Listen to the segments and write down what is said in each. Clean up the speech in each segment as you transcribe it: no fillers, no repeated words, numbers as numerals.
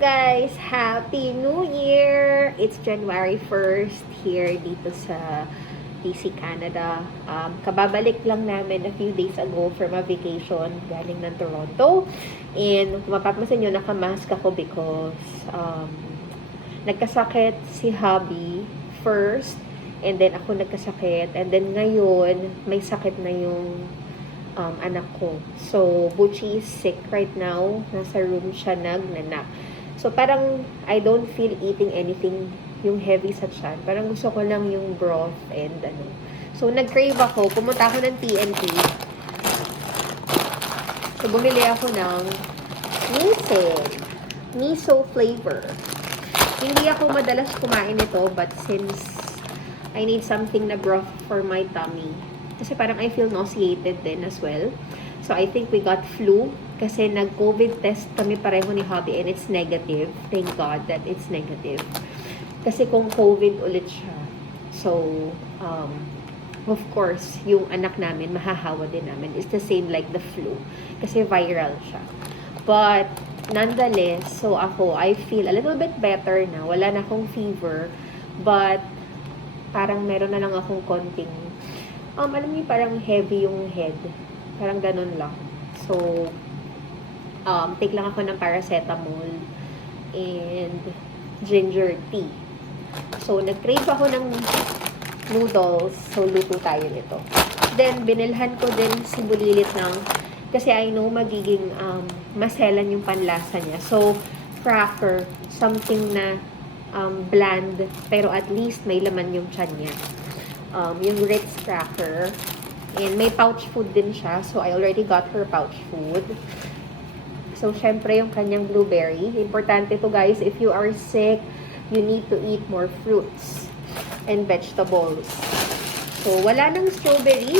guys! Happy New Year! It's January 1st here dito sa TC Canada. Kababalik lang namin a few days ago from a vacation galing ng Toronto. And kung mapapansin nyo, nakamask ako because nagkasakit si hubby first. And then ako nagkasakit. And then ngayon, may sakit na yung anak ko. So, Buchi is sick right now. Nasa room siya nagnanap. So, parang I don't feel eating anything yung heavy sa tiyan. Parang gusto ko lang yung broth and ano. So, nag-crave ako. Pumunta ako ng TNT. So, bumili ako ng miso flavor. Hindi ako madalas kumain nito, but since I need something na broth for my tummy. Kasi parang I feel nauseated din as well. So, I think we got flu. Kasi nag-COVID test kami pareho ni hubby and it's negative. Thank God that it's negative. Kasi kung COVID ulit siya. So, of course, yung anak namin, mahahawa din namin. It's the same like the flu. Kasi viral siya. But, nonetheless, so ako, I feel a little bit better na. Wala na akong fever. But, parang meron na lang akong konting alam niyo, parang heavy yung head. Parang ganun lang. So, take lang ako ng paracetamol and ginger tea. So, nag-crave ako ng noodles. So, luto tayo nito. Then, binilhan ko din si Bulilit ng, kasi I know magiging maselan yung panlasa niya. So, cracker, something na bland, pero at least may laman yung tiyan niya. Yung Ritz cracker. And may pouch food din siya. So, I already got her pouch food. So, syempre, yung kanyang blueberry. Importante to guys, if you are sick, you need to eat more fruits and vegetables. So, wala nang strawberry.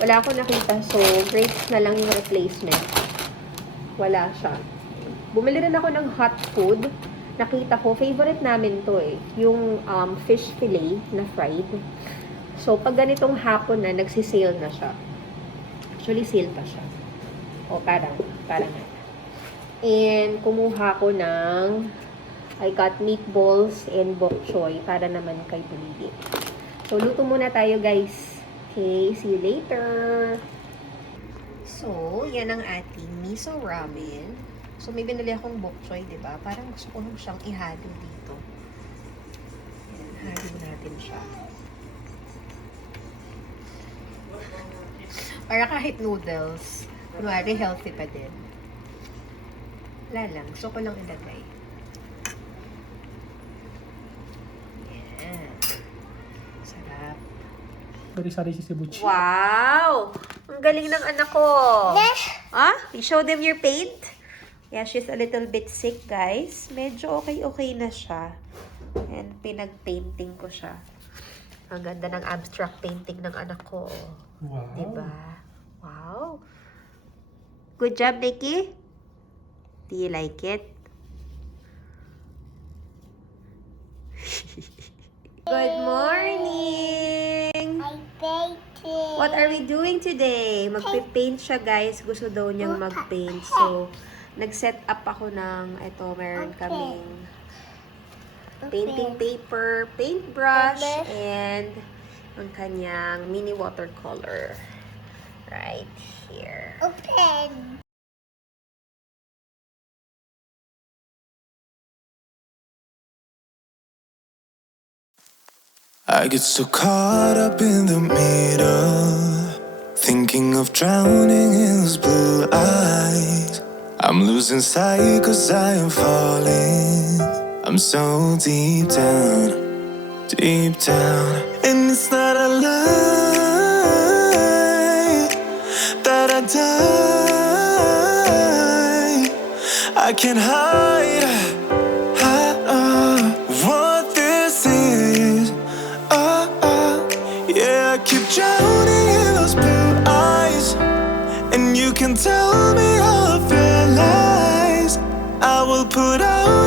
Wala akong nakita. So, grapes na lang yung replacement. Wala siya. Bumili rin ako ng hot food. Nakita ko, favorite namin to eh. Yung fish fillet na fried. So, pag ganitong hapon na, nagsisale na siya. Actually, sale pa siya. O, parang. And, kumuha ko ng, I got meatballs and bok choy para naman kay Bulili. So, luto muna tayo, guys. Okay, see you later. So, yan ang ating miso ramen. So, may binili akong bok choy, diba? Parang gusto ko siyang ihalo dito. Yan, halo natin siya. Para kahit noodles, kunwari healthy pa din. Wala lang. Gusto ko lang ilagay. Yan. Sarap. Sari-sari si Buchi. Wow! Ang galing ng anak ko. Ah? You show them your paint? Yeah, she's a little bit sick, guys. Medyo okay na siya. And pinag-painting ko siya. Ang ganda ng abstract painting ng anak ko. Wow. Diba? Wow. Good job, Nikki. Do you like it? Good morning! I painted. What are we doing today? Magpipaint siya, guys. Gusto daw niyang magpaint. So, nag-set up ako ng, ito, meron kaming painting paper, paintbrush, and ang kanyang mini watercolor. Right here. Open. I get so caught up in the middle, thinking of drowning in those blue eyes. I'm losing sight 'cause I am falling. I'm so deep down, and it's not a lie that I die. I can't hide what this is. Yeah, I keep drowning in those blue eyes, and you can tell me all of your lies. I will put out